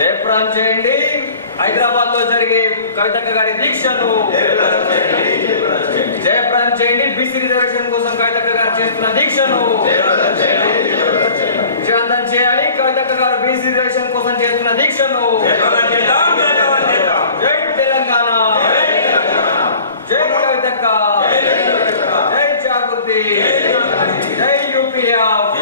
జయప్రదం చేయండి. హైదరాబాద్ లో జరిగే కవితక్క గారి దీక్షను జయప్రదం చేయండి. బీసీ రిజర్వేషన్ కోసం కవితక్క గారు చేస్తున్న దీక్షను విజయవంతం చేయాలి. కవితక్క గారు బీసీ రిజర్వేషన్ కోసం చేస్తున్న దీక్షను జై తెలంగాణ, జై కవితక్క, జై జాగృతి, జై యూపీఎఫ్.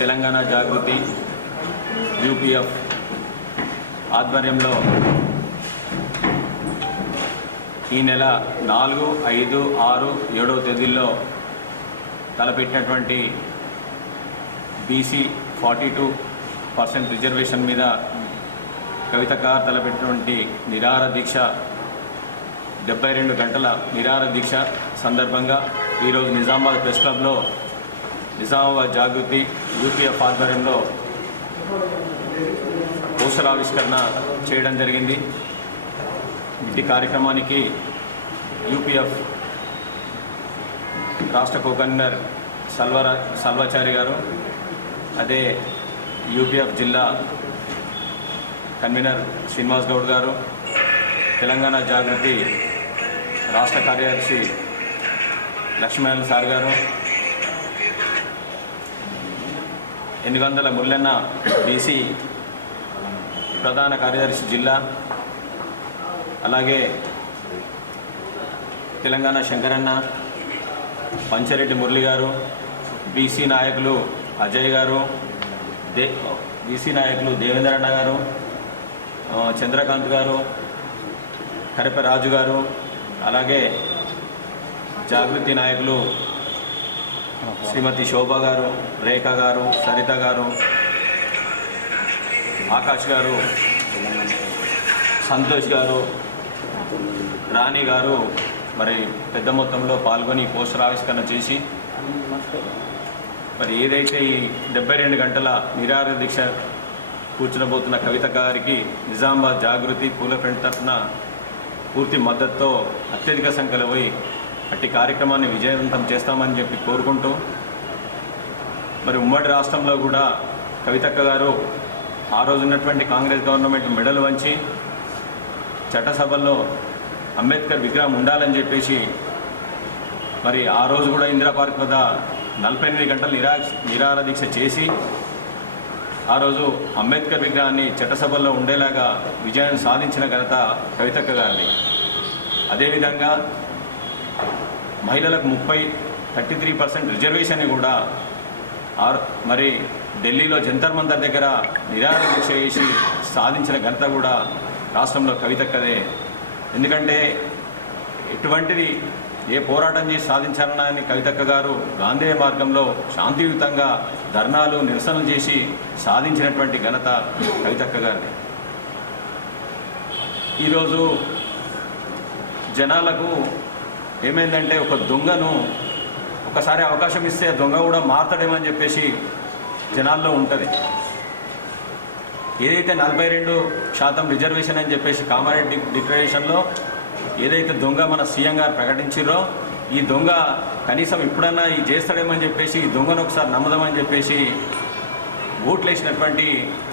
తెలంగాణ జాగృతి యూపీఎఫ్ ఆధ్వర్యంలో ఈ నెల 4, 5, 6, 7వ తేదీల్లో తలపెట్టినటువంటి బీసీ 42% రిజర్వేషన్ మీద కవితక్క గారు తలపెట్టినటువంటి నిరాహార దీక్ష 72 గంటల నిరాహార దీక్ష సందర్భంగా ఈరోజు నిజామాబాద్ ప్రెస్ క్లబ్లో నిజామాబాద్ జాగృతి యూపీఎఫ్ ఆధ్వర్యంలో పోస్టర్ ఆవిష్కరణ చేయడం జరిగింది. ఈ కార్యక్రమానికి యూపీఎఫ్ రాష్ట్ర కో-కన్వీనర్ సల్వాచారి గారు, అదే యూపీఎఫ్ జిల్లా కన్వీనర్ శ్రీనివాస్ గౌడ్ గారు, తెలంగాణ జాగృతి రాష్ట్ర కార్యదర్శి లక్ష్మణ్ సార్ గారు, ఎన్నిగందల ముల్లన్న బీసీ ప్రధాన కార్యదర్శి జిల్లా, అలాగే తెలంగాణ శంకరన్న, పంచారెడ్డి మురళి గారు, బీసీ నాయకులు అజయ్ గారు, బీసీ నాయకులు దేవేంద్రన్న గారు, చంద్రకాంత్ గారు, కరిప రాజు గారు, అలాగే జాగృతి నాయకులు శ్రీమతి శోభ గారు, రేఖ గారు, సరిత గారు, ఆకాష్ గారు, సంతోష్ గారు, రాణి గారు మరి పెద్ద మొత్తంలో పాల్గొని పోస్టర్ ఆవిష్కరణ చేసి మరి ఏదైతే ఈ 72 గంటల నిరాహార దీక్ష కూర్చునబోతున్న కవితక్క గారికి నిజామాబాద్ జాగృతి పూల ఫ్రంట్ తరఫున పూర్తి మద్దతుతో అత్యధిక సంఖ్యలో పోయి అట్టి కార్యక్రమాన్ని విజయవంతం చేస్తామని చెప్పి కోరుకుంటూ, మరి ఉమ్మడి రాష్ట్రంలో కూడా కవితక్క గారు ఆ రోజు ఉన్నటువంటి కాంగ్రెస్ గవర్నమెంట్ మెడలు వంచి చట్టసభల్లో అంబేద్కర్ విగ్రహం ఉండాలని చెప్పేసి మరి ఆ రోజు కూడా ఇందిరా పార్క్ వద్ద 48 గంటల నిరాహార దీక్ష చేసి ఆ రోజు అంబేద్కర్ విగ్రహాన్ని చట్టసభల్లో ఉండేలాగా విజయాన్ని సాధించిన ఘనత కవితక్క గారిది. అదేవిధంగా మహిళలకు 33% రిజర్వేషన్ని కూడా మరి ఢిల్లీలో జంతర్ మంతర్ దగ్గర నిరాహార దీక్ష చేసి సాధించిన ఘనత కూడా రాష్ట్రంలో కవితక్కదే. ఎందుకంటే ఎటువంటిది ఏ పోరాటం చేసి సాధించాలని కవితక్క గారు గాంధేయ మార్గంలో శాంతియుతంగా ధర్నాలు నిరసనలు చేసి సాధించినటువంటి ఘనత కవితక్క గారిది. ఈరోజు జనాలకు ఏమైందంటే ఒక దొంగను ఒకసారి అవకాశం ఇస్తే దొంగ కూడా మారతాడేమని చెప్పేసి జనాల్లో ఉంటుంది. ఏదైతే 42% రిజర్వేషన్ అని చెప్పేసి కామారెడ్డి డిక్లరేషన్లో ఏదైతే దొంగ మన సీఎం గారు ప్రకటించారో ఈ దొంగ కనీసం ఇప్పుడన్నా ఈ చేస్తాడేమని చెప్పేసి ఈ దొంగను ఒకసారి నమ్మదామని చెప్పేసి ఓట్లు వేసినటువంటి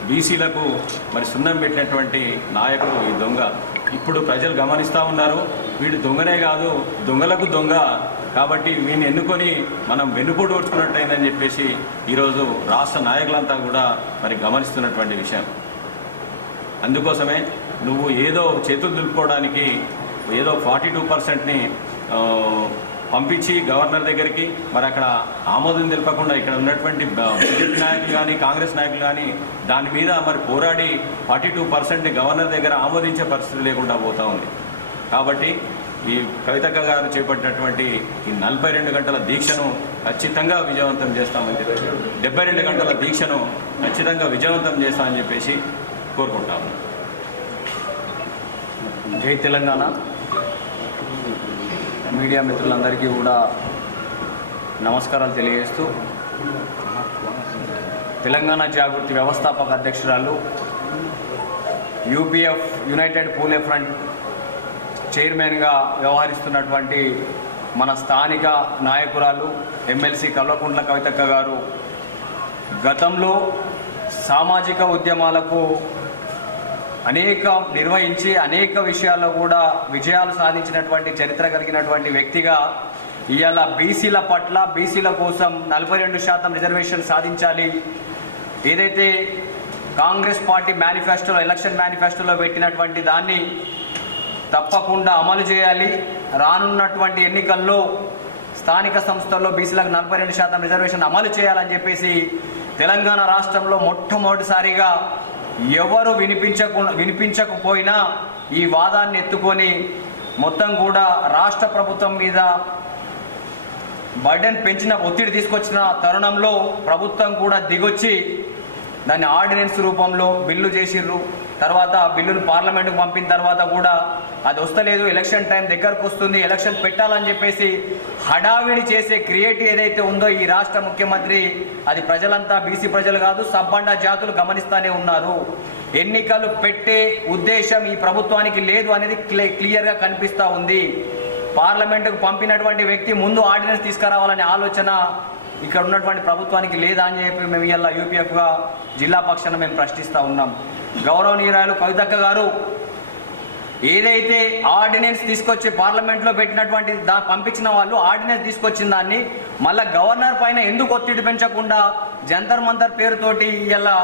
బీసీలకు మరి సున్నం పెట్టినటువంటి నాయకుడు ఈ దొంగ. ఇప్పుడు ప్రజలు గమనిస్తూ ఉన్నారు, వీడు దొంగనే కాదు దొంగలకు దొంగ కాబట్టి వీడిని ఎన్నుకొని మనం వెన్నుపోటు కొట్టుకున్నట్టయిందని చెప్పేసి ఈరోజు రాష్ట్ర నాయకులంతా కూడా మరి గమనిస్తున్నటువంటి విషయం. అందుకోసమే నువ్వు ఏదో చేతులు దులుపుకోవడానికి ఏదో 42%ని పంపించి గవర్నర్ దగ్గరికి మరి అక్కడ ఆమోదం తెలపకుండా ఇక్కడ ఉన్నటువంటి బీజేపీ నాయకులు కానీ కాంగ్రెస్ నాయకులు కానీ దాని మీద మరి పోరాడి 42%ని గవర్నర్ దగ్గర ఆమోదించే పరిస్థితి లేకుండా పోతూ ఉంది. కాబట్టి ఈ కవితక్క గారు చేపట్టినటువంటి ఈ 42 గంటల దీక్షను ఖచ్చితంగా విజయవంతం చేస్తామని చెప్పేసి 72 గంటల దీక్షను ఖచ్చితంగా విజయవంతం చేస్తామని చెప్పేసి కోరుకుంటాము. జై తెలంగాణ. మీడియా మిత్రులందరికీ కూడా నమస్కారాలు తెలియజేస్తూ, తెలంగాణ జాగృతి వ్యవస్థాపక అధ్యక్షురాలు, యూపీఎఫ్ యునైటెడ్ పూలే ఫ్రంట్ చైర్మన్గా వ్యవహరిస్తున్నటువంటి మన స్థానిక నాయకురాలు ఎమ్మెల్సీ కల్వకుంట్ల కవితక్క గారు గతంలో సామాజిక ఉద్యమాలకు నిర్వహించి అనేక విషయాల్లో కూడా విజయాలు సాధించినటువంటి చరిత్ర కలిగినటువంటి వ్యక్తిగా ఇవాళ బీసీల పట్ల, బీసీల కోసం 42% రిజర్వేషన్ సాధించాలి, ఏదైతే కాంగ్రెస్ పార్టీ మేనిఫెస్టోలో, ఎలక్షన్ మేనిఫెస్టోలో పెట్టినటువంటి దాన్ని తప్పకుండా అమలు చేయాలి, రానున్నటువంటి ఎన్నికల్లో స్థానిక సంస్థల్లో బీసీలకు 42% రిజర్వేషన్ అమలు చేయాలని చెప్పేసి తెలంగాణ రాష్ట్రంలో మొట్టమొదటిసారిగా ఎవరు వినిపించకపోయినా ఈ వాదాన్ని ఎత్తుకొని మొత్తం కూడా రాష్ట్ర ప్రభుత్వం మీద బర్డెన్ పెంచిన, ఒత్తిడి తీసుకొచ్చిన తరుణంలో ప్రభుత్వం కూడా దిగొచ్చి దాన్ని ఆర్డినెన్స్ రూపంలో బిల్లు చేసిర్రు. తర్వాత బిల్లును పార్లమెంటుకు పంపిన తర్వాత కూడా అది వస్తలేదు, ఎలక్షన్ టైం దగ్గరకు వస్తుంది, ఎలక్షన్ పెట్టాలని చెప్పేసి హడావిడి చేసే క్రియేటివ్ ఏదైతే ఉందో ఈ రాష్ట్ర ముఖ్యమంత్రి, అది ప్రజలంతా, బీసీ ప్రజలు కాదు, సబ్బండ జాతులు గమనిస్తూనే ఉన్నారు. ఎన్నికలు పెట్టే ఉద్దేశం ఈ ప్రభుత్వానికి లేదు అనేది క్లియర్గా కనిపిస్తూ ఉంది. పార్లమెంటుకు పంపినటువంటి వ్యక్తి ముందు ఆర్డినెన్స్ తీసుకురావాలనే ఆలోచన ఇక్కడ ఉన్నటువంటి ప్రభుత్వానికి లేదా అని చెప్పి మేము ఇలా యూపీఎఫ్గా జిల్లా పక్షాన మేము ప్రశ్నిస్తూ ఉన్నాం. గౌరవనీయురాలు కవితక్క గారు ఏదైతే ఆర్డినెన్స్ తీసుకొచ్చి పార్లమెంట్లో పెట్టినటువంటి పంపించిన వాళ్ళు ఆర్డినెన్స్ తీసుకొచ్చిన దాన్ని మళ్ళీ గవర్నర్ పైన ఎందుకు ఒత్తిడి పెంచకుండా జంతర్ మంతర్ పేరుతోటి ఇలా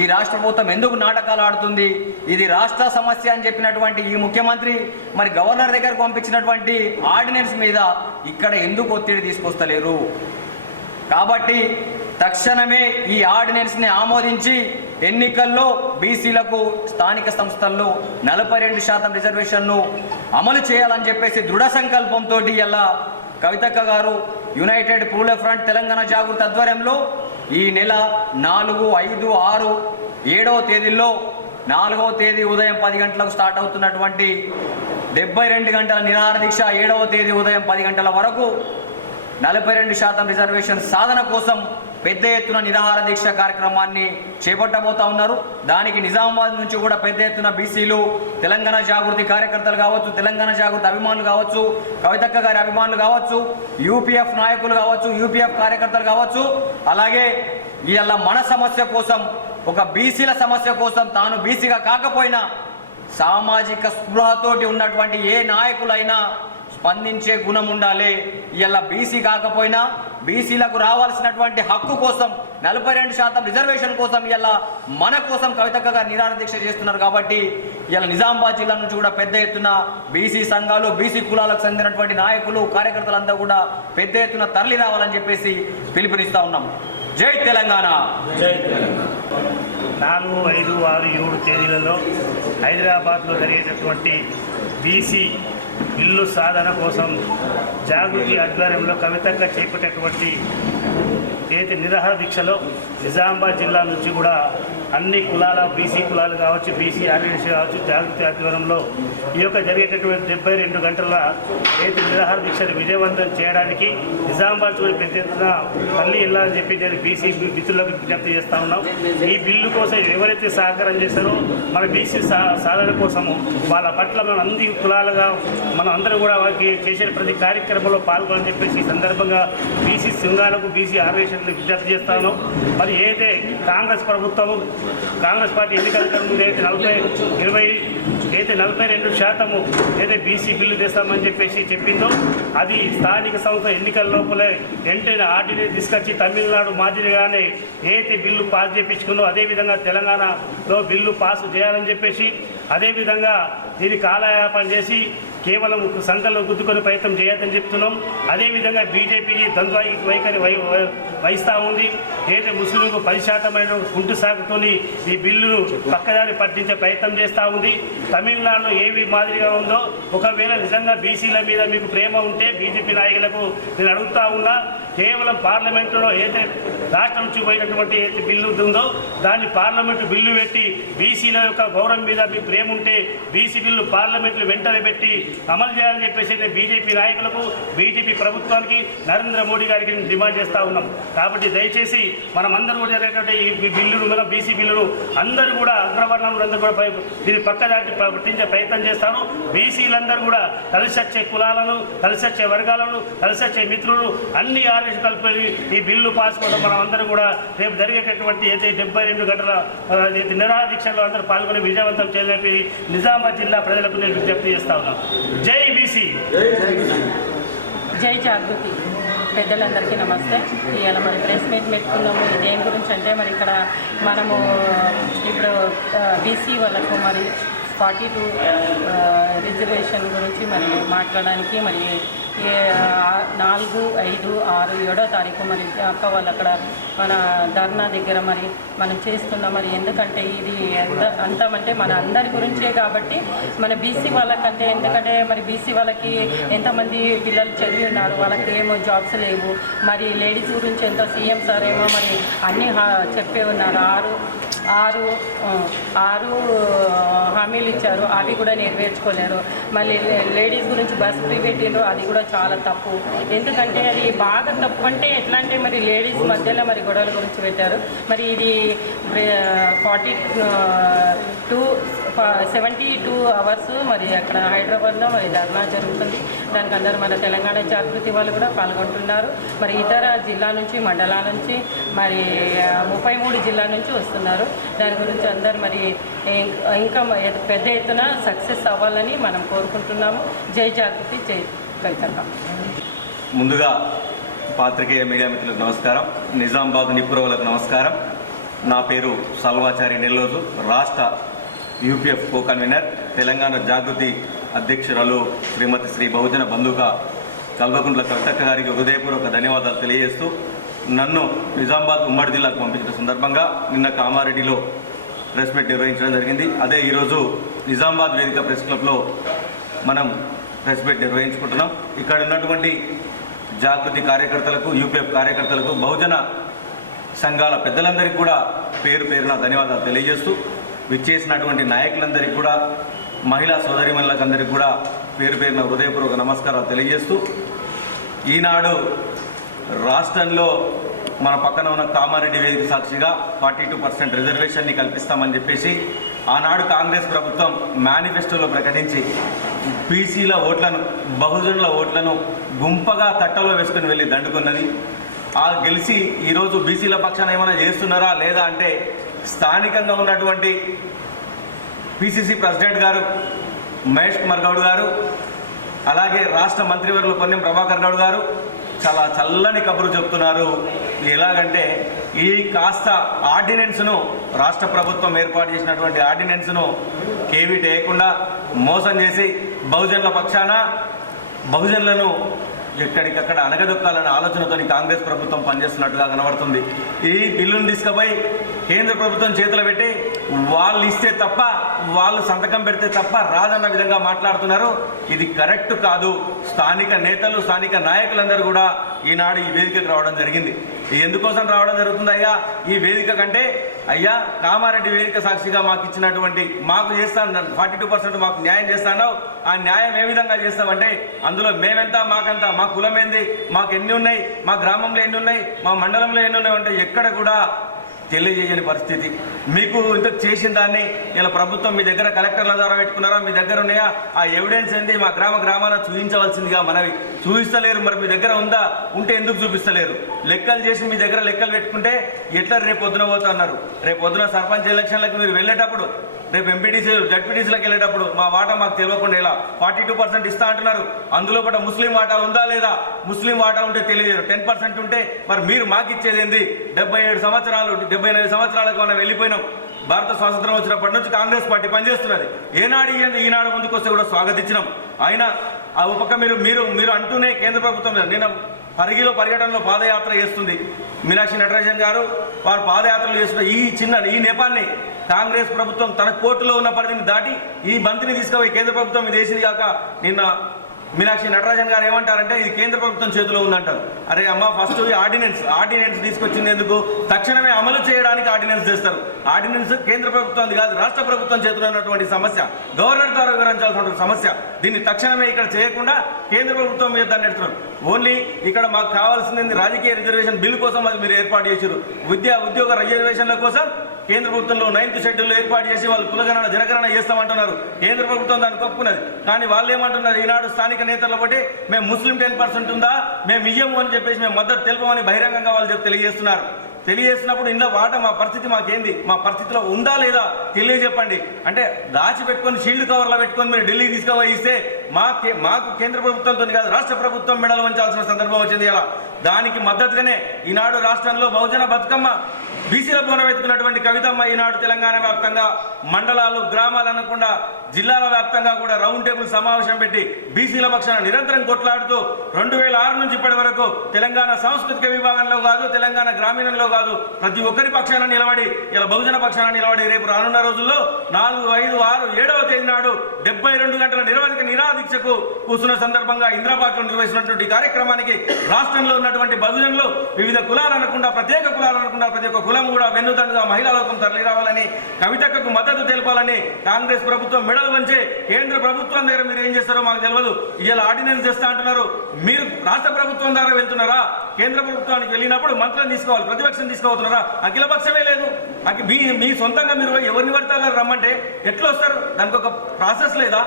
ఈ రాష్ట్ర ప్రభుత్వం ఎందుకు నాటకాలు ఆడుతుంది, ఇది రాష్ట్ర సమస్య అని చెప్పినటువంటి ఈ ముఖ్యమంత్రి మరి గవర్నర్ దగ్గరకు పంపించినటువంటి ఆర్డినెన్స్ మీద ఇక్కడ ఎందుకు ఒత్తిడి తీసుకొస్తలేరు? కాబట్టి తక్షణమే ఈ ఆర్డినెన్స్ని ఆమోదించి ఎన్నికల్లో బీసీలకు స్థానిక సంస్థల్లో 42% రిజర్వేషన్ను అమలు చేయాలని చెప్పేసి దృఢ సంకల్పంతో ఇలా కవితక్క గారు యునైటెడ్ పూలే ఫ్రంట్ తెలంగాణ జాగృతి ఆధ్వర్యంలో ఈ నెల 4, 5, 6, 7వ తేదీల్లో 4వ తేదీ ఉదయం 10 గంటలకు స్టార్ట్ అవుతున్నటువంటి 72 గంటల నిరాహార దీక్ష, 7వ తేదీ ఉదయం 10 గంటల వరకు 42% రిజర్వేషన్ సాధన కోసం పెద్ద ఎత్తున నిరాహార దీక్ష కార్యక్రమాన్ని చేపట్టబోతా ఉన్నారు. దానికి నిజామాబాద్ నుంచి కూడా పెద్ద ఎత్తున బీసీలు, తెలంగాణ జాగృతి కార్యకర్తలు కావచ్చు, తెలంగాణ జాగృతి అభిమానులు కావచ్చు, కవితక్క గారి అభిమానులు కావచ్చు, యూపీఎఫ్ నాయకులు కావచ్చు, యూపీఎఫ్ కార్యకర్తలు కావచ్చు, అలాగే ఇవాళ మన సమస్య కోసం, ఒక బీసీల సమస్య కోసం, తాను బీసీగా కాకపోయినా సామాజిక స్పృహతోటి ఉన్నటువంటి ఏ నాయకులైనా స్పందించే గుణం ఉండాలి. ఇలా బీసీ కాకపోయినా బీసీలకు రావాల్సినటువంటి హక్కు కోసం, 42% రిజర్వేషన్ కోసం ఇలా మన కోసం కవితక్క గారు నిరాహార దీక్ష చేస్తున్నారు. కాబట్టి ఇలా నిజామాబాద్ జిల్లా నుంచి కూడా పెద్ద ఎత్తున బీసీ సంఘాలు, బీసీ కులాలకు చెందినటువంటి నాయకులు, కార్యకర్తలంతా కూడా పెద్ద ఎత్తున తరలి రావాలని చెప్పేసి పిలుపునిస్తా ఉన్నాం. జై తెలంగాణ. 4, 5, 6, 7 తేదీలలో హైదరాబాద్లో జరిగేటటువంటి బీసీ బిల్లు సాధన కోసం జాగృతి ఆధ్వర్యంలో కవితక్క చేపట్టేటువంటి ఏదైతే నిరాహార దీక్షలో నిజామాబాద్ జిల్లా నుంచి కూడా అన్ని కులాల, బీసీ కులాలు కావచ్చు, బీసీ ఆర్గనైజేషన్ కావచ్చు, జాగృతి ఆధ్వర్యంలో ఈ యొక్క జరిగేటటువంటి 72 గంటల ఏదైతే నిరాహార దీక్షను విజయవంతం చేయడానికి నిజామాబాద్ కూడా పెద్ద ఎత్తున మళ్ళీ వెళ్ళాలని చెప్పి నేను బీసీ మిత్రులకు విజ్ఞప్తి చేస్తా ఉన్నాం. ఈ బిల్లు కోసం ఎవరైతే సహకారం చేస్తారో మన బీసీ సాధన కోసము వాళ్ళ పట్ల మనం అన్ని కులాలుగా మనం అందరూ కూడా వారికి చేసే ప్రతి కార్యక్రమంలో పాల్గొని చెప్పేసి ఈ సందర్భంగా బీసీ సంఘాలకు, బీసీ ఆర్గనైజేషన్లకు విజ్ఞప్తి చేస్తా ఉన్నాం. మరి ఏదైతే కాంగ్రెస్ ప్రభుత్వము, కాంగ్రెస్ పార్టీ ఎన్నికల ముందు అయితే 42% ఏదైతే బీసీ బిల్లు తెస్తామని చెప్పేసి చెప్పిందో అది స్థానిక సంస్థ ఎన్నికల లోపలే వెంటనే ఆర్డినెన్స్ తీసుకొచ్చి తమిళనాడు మాదిరిగానే ఏదైతే బిల్లు పాస్ చేయించుకుందో అదేవిధంగా తెలంగాణలో బిల్లు పాస్ చేయాలని చెప్పేసి, అదేవిధంగా దీన్ని కాలయాపన చేసి కేవలం సంఖ్యలో గుద్దుకొని ప్రయత్నం చేయొద్దని చెప్తున్నాం. అదేవిధంగా బీజేపీకి ద్వంద్వ వైఖరి వహిస్తూ ఉంది. ఏదైతే ముస్లింలకు 10% కుంటు సాగుతోని ఈ బిల్లును పక్కదారి పట్టించే ప్రయత్నం చేస్తూ ఉంది. తమిళనాడులో ఏవి మాదిరిగా ఉందో, ఒకవేళ నిజంగా బీసీల మీద మీకు ప్రేమ ఉంటే బీజేపీ నాయకులకు నేను అడుగుతా ఉన్నా, కేవలం పార్లమెంటులో ఏదైతే రాష్ట్రం నుంచి పోయినటువంటి ఏదైతే బిల్లు ఉందో దాన్ని పార్లమెంటు బిల్లు పెట్టి బీసీల యొక్క గౌరవం మీద మీ ప్రేమ ఉంటే బీసీ బిల్లు పార్లమెంట్లో వెంటనే పెట్టి అమలు చేయాలని చెప్పేసి అయితే బీజేపీ నాయకులకు, బీజేపీ ప్రభుత్వానికి, నరేంద్ర మోడీ గారికి డిమాండ్ చేస్తూ ఉన్నాం. కాబట్టి దయచేసి మనం అందరూ కూడా జరిగేటువంటి ఈ బిల్లును, మన బీసీ బిల్లును అందరూ కూడా అగ్రవర్ణంలో కూడా దీన్ని పక్కదాటి పట్టించే ప్రయత్నం చేస్తారు. బీసీలందరూ కూడా కలిసి వచ్చే కులాలను, కలిసి వచ్చే వర్గాలను, కలిసి వచ్చే మిత్రులు అన్ని ఆర్ఎస్ కలిపి ఈ బిల్లు పాస్ కోసం మనం అందరూ కూడా రేపు జరిగేటటువంటి అయితే 72 గంటల నిరాదీక్షలో అందరూ పాల్గొని విజయవంతం చేయాలని నిజామాబాద్ జిల్లా ప్రజలకు నేను విజ్ఞప్తి చేస్తా ఉన్నాను. జై బీసీ. జై జాగృతి. పెద్దలందరికీ నమస్తే. ఇవాళ మరి ప్రెస్ మీట్ పెట్టుకున్నాము. దేని గురించి అంటే మరి ఇక్కడ మనము ఇప్పుడు బీసీ వాళ్ళకు మరి 42 రిజర్వేషన్ గురించి మరి మాట్లాడడానికి మరి 4, 5, 6, 7వ తారీఖు మరి అక్క వాళ్ళు అక్కడ మన ధర్నా దగ్గర మరి మనం చేస్తున్నాం. మరి ఎందుకంటే ఇది అంతమంటే మన అందరి గురించే కాబట్టి మన బీసీ వాళ్ళకంటే, ఎందుకంటే మరి బీసీ వాళ్ళకి ఎంతమంది పిల్లలు చదివి ఉన్నారు, వాళ్ళకి ఏమో జాబ్స్ లేవు. మరి లేడీస్ గురించి ఎంత సీఎం సార్ ఏమో మరి అన్నీ చెప్పే ఉన్నారు. 6 హామీలు ఇచ్చారు, అవి కూడా నెరవేర్చుకోలేరు. మళ్ళీ లేడీస్ గురించి బస్ ఫ్రీ పెట్టిండ్రు, అది కూడా చాలా తప్పు. ఎందుకంటే అది బాగా తప్పు అంటే ఎట్లా అంటే మరి లేడీస్ మధ్యలో మరి గొడవల గురించి పెట్టారు. మరి ఇది 72 అవర్స్ మరి అక్కడ హైదరాబాద్లో మరి ధర్నా జరుగుతుంది. దానికి అందరూ మన తెలంగాణ జాగృతి వాళ్ళు కూడా పాల్గొంటున్నారు. మరి ఇతర జిల్లా నుంచి, మండలాల నుంచి, మరి 33 జిల్లాల నుంచి వస్తున్నారు. దాని గురించి అందరూ మరి ఇంకా పెద్ద ఎత్తున సక్సెస్ అవ్వాలని మనం కోరుకుంటున్నాము. జై జాగృతి, జై కవితక్క. ముందుగా పాత్రికేయ మీడియా మిత్రులకు నమస్కారం, నిజామాబాద్ నిపురవులకు నమస్కారం. నా పేరు సల్వాచారి నెల్లోజు, రాష్ట్ర యూపీఎఫ్ కో కన్వీనర్, తెలంగాణ జాగృతి అధ్యక్షురాలు శ్రీమతి శ్రీ బహుజన బంధుక కల్వకుంట్ల కవితక్క గారికి హృదయపూర్వక ధన్యవాదాలు తెలియజేస్తూ, నన్ను నిజామాబాద్ ఉమ్మడి జిల్లాకు పంపించిన సందర్భంగా నిన్న కామారెడ్డిలో ప్రెస్ మీట్ నిర్వహించడం జరిగింది. అదే ఈరోజు నిజామాబాద్ వేదిక ప్రెస్ క్లబ్లో మనం ప్రెస్ మీట్ నిర్వహించుకుంటున్నాం. ఇక్కడ ఉన్నటువంటి జాగృతి కార్యకర్తలకు, యూపీఎఫ్ కార్యకర్తలకు, బహుజన సంఘాల పెద్దలందరికీ కూడా పేరు పేరున ధన్యవాదాలు తెలియజేస్తూ, విచ్చేసినటువంటి నాయకులందరికీ కూడా, మహిళా సోదరిమణులందరికీ కూడా పేరు పేరున హృదయపూర్వక నమస్కారాలు తెలియజేస్తూ, ఈనాడు రాష్ట్రంలో మన పక్కన ఉన్న కామారెడ్డి వేదిక సాక్షిగా 42% రిజర్వేషన్ని కల్పిస్తామని చెప్పేసి ఆనాడు కాంగ్రెస్ ప్రభుత్వం మేనిఫెస్టోలో ప్రకటించి బీసీల ఓట్లను, బహుజనుల ఓట్లను గుంపగా తట్టలో వేసుకుని వెళ్ళి దండుకున్నది. ఆ గెలిచి ఈరోజు బీసీల పక్షాన ఏమైనా చేస్తున్నారా లేదా అంటే, స్థానికంగా ఉన్నటువంటి పిసిసి ప్రెసిడెంట్ గారు మహేష్ కుమార్ గౌడ్ గారు, అలాగే రాష్ట్ర మంత్రివర్యులు పొన్నం ప్రభాకర్ గౌడ్ గారు చాలా చల్లని కబురు చెప్తున్నారు. ఎలాగంటే ఈ కాస్త ఆర్డినెన్స్ను, రాష్ట్ర ప్రభుత్వం ఏర్పాటు చేసినటువంటి ఆర్డినెన్స్ను కేవీట్ వేయకుండా మోసం చేసి బహుజనుల పక్షాన బహుజనులను ఎక్కడికక్కడ అనగదొక్కాలనే ఆలోచనతో కాంగ్రెస్ ప్రభుత్వం పనిచేస్తున్నట్టుగా కనబడుతుంది. ఈ బిల్లును తీసుకుపోయి కేంద్ర ప్రభుత్వం చేతులు పెట్టి వాళ్ళు ఇస్తే తప్ప, వాళ్ళు సంతకం పెడితే తప్ప రాదన్న విధంగా మాట్లాడుతున్నారు. ఇది కరెక్ట్ కాదు. స్థానిక నేతలు, స్థానిక నాయకులందరూ కూడా ఈనాడు ఈ వేదికకు రావడం జరిగింది. ఎందుకోసం రావడం జరుగుతుంది అయ్యా ఈ వేదిక కంటే, అయ్యా కామారెడ్డి వేదిక సాక్షిగా మాకు ఇచ్చినటువంటి, మాకు చేస్తాను 42% మాకు న్యాయం చేస్తాను. ఆ న్యాయం ఏ విధంగా చేస్తామంటే, అందులో మేమెంత, మాకంత, మా కులం ఏంది, మాకు ఎన్ని ఉన్నాయి, మా గ్రామంలో ఎన్ని ఉన్నాయి, మా మండలంలో ఎన్ని ఉన్నాయి అంటే ఎక్కడ కూడా తెలియజేయని పరిస్థితి. మీకు ఇంత చేసిన దాన్ని ఇలా ప్రభుత్వం మీ దగ్గర కలెక్టర్ల ద్వారా పెట్టుకున్నారా, మీ దగ్గర ఉన్నాయా, ఆ ఎవిడెన్స్ ఏంది మా గ్రామాన చూపించవలసిందిగా మనవి. చూపిస్తలేరు. మరి మీ దగ్గర ఉందా? ఉంటే ఎందుకు చూపిస్తలేరు? లెక్కలు చేసి మీ దగ్గర లెక్కలు పెట్టుకుంటే ఎట్లా రేపు పొద్దున పోతా అన్నారు. రేపు పొద్దున సర్పంచ్ ఎలక్షన్లకు మీరు వెళ్ళేటప్పుడు, రేపు ఎంపీటీసీ జడ్పీటీసీలకు వెళ్ళేటప్పుడు మా వాటా మాకు తెలియకుండా ఇలా 42% ఇస్తా అంటున్నారు. అందులో కూడా ముస్లిం వాటా ఉందా లేదా? ముస్లిం వాటా ఉంటే తెలియదు. 10% ఉంటే మరి మీరు మాకు ఇచ్చేది ఏంది? 77 సంవత్సరాలు, 78 సంవత్సరాలకు మనం వెళ్ళిపోయినాం. భారత స్వాతంత్రం వచ్చినప్పటి నుంచి కాంగ్రెస్ పార్టీ పనిచేస్తున్నది. ఏనాడు ఈనాడు ముందుకు వస్తే కూడా స్వాగతించినాం. ఆయన ఆ ఉపక మీరు అంటూనే కేంద్ర ప్రభుత్వం నేను పరిగిలో పర్యటనలో పాదయాత్ర చేస్తుంది మీనాక్షి నటరాజన్ గారు. వారు పాదయాత్రలు చేస్తున్న ఈ నేపాన్ని కాంగ్రెస్ ప్రభుత్వం తన కోర్టులో ఉన్న పరిధిని దాటి ఈ బంతిని తీసుకుపోయి కేంద్ర ప్రభుత్వం ఇది వేసింది కాక నిన్న మీనాక్షి నటరాజన్ గారు ఏమంటారంటే ఇది కేంద్ర ప్రభుత్వం చేతిలో ఉందంటారు. అరే అమ్మ, ఫస్ట్ ఆర్డినెన్స్ తీసుకొచ్చింది ఎందుకు? తక్షణమే అమలు చేయడానికి ఆర్డినెన్స్ చేస్తారు. ఆర్డినెన్స్ కేంద్ర ప్రభుత్వం కాదు, రాష్ట్ర ప్రభుత్వం చేతిలో ఉన్నటువంటి సమస్య, గవర్నర్ ద్వారా వివరించాల్సిన సమస్య. దీన్ని తక్షణమే ఇక్కడ చేయకుండా కేంద్ర ప్రభుత్వం మీద దాన్ని ఎడుతున్నారు. ఓన్లీ ఇక్కడ మాకు కావాల్సింది రాజకీయ రిజర్వేషన్ బిల్లు కోసం అది మీరు ఏర్పాటు చేశారు. ఉద్యోగ రిజర్వేషన్ల కోసం కేంద్ర ప్రభుత్వంలో 9th షెడ్యూల్ ఏర్పాటు చేసి వాళ్ళు కులగణన జనగణన చేస్తామంటున్నారు. కేంద్ర ప్రభుత్వం దాన్ని ఒప్పుకున్నది. కానీ వాళ్ళు ఏమంటున్నారు, ఈనాడు స్థానిక నేతల బట్టి మేము ముస్లిం 10% ఉందా, మేము ఇయ్యము అని చెప్పేసి మేము మద్దతు తెలుపమని బహిరంగంగా వాళ్ళు తెలియజేస్తున్నారు. తెలియజేసినప్పుడు ఇంట్లో మా పరిస్థితి మాకేంది, మా పరిస్థితిలో ఉందా లేదా తెలియజెప్పండి అంటే దాచిపెట్టుకొని షీల్డ్ కవర్లో పెట్టుకొని మీరు ఢిల్లీకి తీసుకుపోయి ఇస్తే మాకు కేంద్ర ప్రభుత్వంతో కాదు రాష్ట్ర ప్రభుత్వం మెడలు వంచాల్సిన సందర్భం వచ్చింది. ఇలా దానికి మద్దతుగానే ఈనాడు రాష్ట్రంలో బహుజన బతుకమ్మ బీసీల బోనం ఎత్తుకున్నటువంటి కవితమ్మ ఈనాడు తెలంగాణ వ్యాప్తంగా మండలాలు గ్రామాలు అనకుండా జిల్లాల వ్యాప్తంగా కూడా రౌండ్ టేబుల్ సమావేశం పెట్టి బీసీల పక్షాన నిరంతరం కొట్లాడుతూ 2006 నుంచి ఇప్పటి వరకు తెలంగాణ సాంస్కృతిక విభాగంలో కాదు, తెలంగాణ గ్రామీణంలో కాదు, ప్రతి ఒక్కరి పక్షాన నిలబడి ఇలా బహుజన పక్షాన నిలబడి రేపు రానున్న రోజుల్లో 4, 5, 6, 7వ తేదీ నాడు 72 గంటల నిరవధిక నిరాదీక్షకు కూర్చున్న సందర్భంగా ఇంద్రాబాద్లో నిర్వహిస్తున్నటువంటి కార్యక్రమానికి రాష్ట్రంలో ఉన్నటువంటి బహుజనులు వివిధ కులాలు అనకుండా ప్రత్యేక కులాలు అనకుండా ప్రతి ఒక్క కులం కూడా వెన్నుదండుగా మహిళా లోకం తరలి రావాలని, కవితకు మద్దతు తెలపాలని కాంగ్రెస్ ప్రభుత్వం మెడలు వంచే కేంద్ర ప్రభుత్వం దగ్గర మీరు ఏం చేస్తారో మాకు తెలియదు. ఇలా ఆర్డినెన్స్ చేస్తా అంటున్నారు. మీరు రాష్ట్ర ప్రభుత్వం ద్వారా వెళ్తున్నారా? కేంద్ర ప్రభుత్వానికి వెళ్ళినప్పుడు మంత్రులను తీసుకోవాలి, ప్రతిపక్షం తీసుకోబోతున్నారా? అఖిల పక్షమే లేదు. మీ సొంతంగా మీరు ఎవరిని పడతారు రమ్మంటే ఎట్లా వస్తారు? దానికి ఒక ప్రాసెస్ లేదా?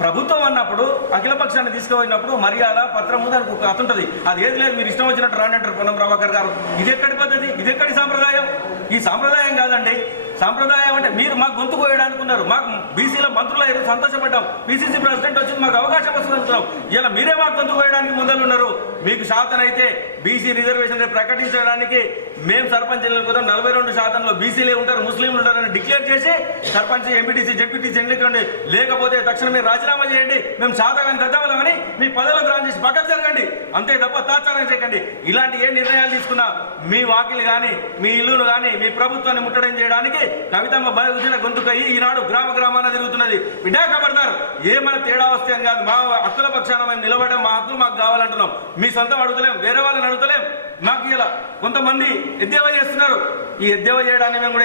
ప్రభుత్వం అన్నప్పుడు అఖిల పక్షాన్ని తీసుకుపోయినప్పుడు మర్యాద పత్రము దానికి ఒక అతుంటది. అది ఏది లేదు, మీరు ఇష్టం వచ్చినట్టు రాండి అంటారు పొన్నం ప్రభాకర్ గారు. ఇది ఎక్కడి పద్ధతి? ఇది ఎక్కడి సాంప్రదాయం? ఈ సాంప్రదాయం కాదండి. సాంప్రదాయం అంటే మీరు మాకు గొంతు కోయడానికి ఉన్నారు. మాకు బీసీల మంత్రులు ఎదురు సంతోషపడ్డాం, పిసిసి ప్రెసిడెంట్ వచ్చింది, మాకు అవకాశం వస్తున్నాం. ఇలా మీరే మాకు గొంతు కోయడానికి ముందలు ఉన్నారు. మీకు శాతనైతే బీసీ రిజర్వేషన్ ప్రకటించడానికి మేము సర్పంచ్ ఎన్నికలు 42% బీసీలే ఉంటారు, ముస్లింలు ఉంటారని డిక్లేర్ చేసి సర్పంచ్, ఎంపీటీసీ, జెడ్పీటీసీ ఎన్నికండి, లేకపోతే తక్షణమే రాజీనామా చేయండి, మేము శాతగాని దద్దవలమని మీ పదవులకు రాజీ చేసి పక్కకు జరగండి, అంతే తప్ప తాత్సారం చేయకండి. ఇలాంటి ఏ నిర్ణయాలు తీసుకున్నా మీ వాకిలు కానీ మీ ఇల్లును కానీ మీ ప్రభుత్వాన్ని ముట్టడం చేయడానికి కవితమ్మ బహుజన గొంతుకయ్యి ఈనాడు గ్రామాన తిరుగుతున్నది. విడాకబడతారు. ఏమైనా తేడా వస్తే అని కాదు, మా హక్కుల పక్షాన మేము నిలబడడం, మా హక్కులు మాకు కావాలంటున్నాం. మీ సొంతం అడుగుతలేం, వేరే వాళ్ళని అడుగుతలేం. మాకు ఇలా కొంతమంది ఎద్దేవా చేస్తున్నారు. ఈ ఎద్దేవా చేయడాన్ని మేము కూడా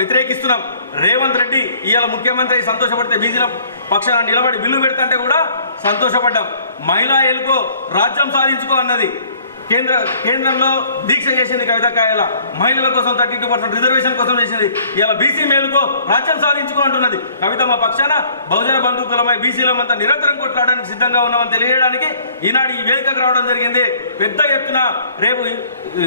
వ్యతిరేకిస్తున్నాం. రేవంత్ రెడ్డి ఇవాళ ముఖ్యమంత్రి సంతోషపడితే బీసీల పక్షాన నిలబడి బిల్లు పెడతంటే కూడా సంతోషపడ్డాం. మహిళా ఏలుకో రాజ్యం సాధించుకో అన్నది కేంద్రంలో దీక్ష చేసింది కవితకాయల. మహిళల కోసం 32% రిజర్వేషన్ కోసం చేసింది. ఇలా బీసీ మేలుకో రాజ్యం సాధించుకో అంటున్నది. కవితమ్మ పక్షాన బహుజన బంధుకులమై బీసీలమంతా నిరంతరం కొట్లాడడానికి సిద్ధంగా ఉన్నామని తెలియజేయడానికి ఈనాడు ఈ వేదికకు రావడం జరిగింది. పెద్ద ఎత్తున రేపు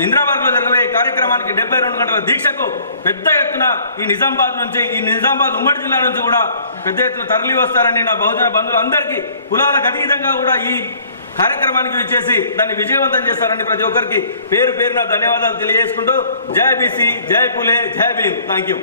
ఇంద్రాబాద్లో జరగబోయే కార్యక్రమానికి 72 గంటల దీక్షకు పెద్ద ఎత్తున ఈ నిజామాబాద్ ఉమ్మడి జిల్లా నుంచి కూడా పెద్ద ఎత్తున తరలి వస్తారని నా బహుజన బంధువులందరికీ కులాలకు అతీతంగా కూడా ఈ కార్యక్రమానికి విచ్చేసి దాన్ని విజయవంతం చేస్తారని ప్రతి ఒక్కరికి పేరున ధన్యవాదాలు తెలియజేసుకుంటూ జై బీసీ, జై పులే, జై భీమ్. Thank you.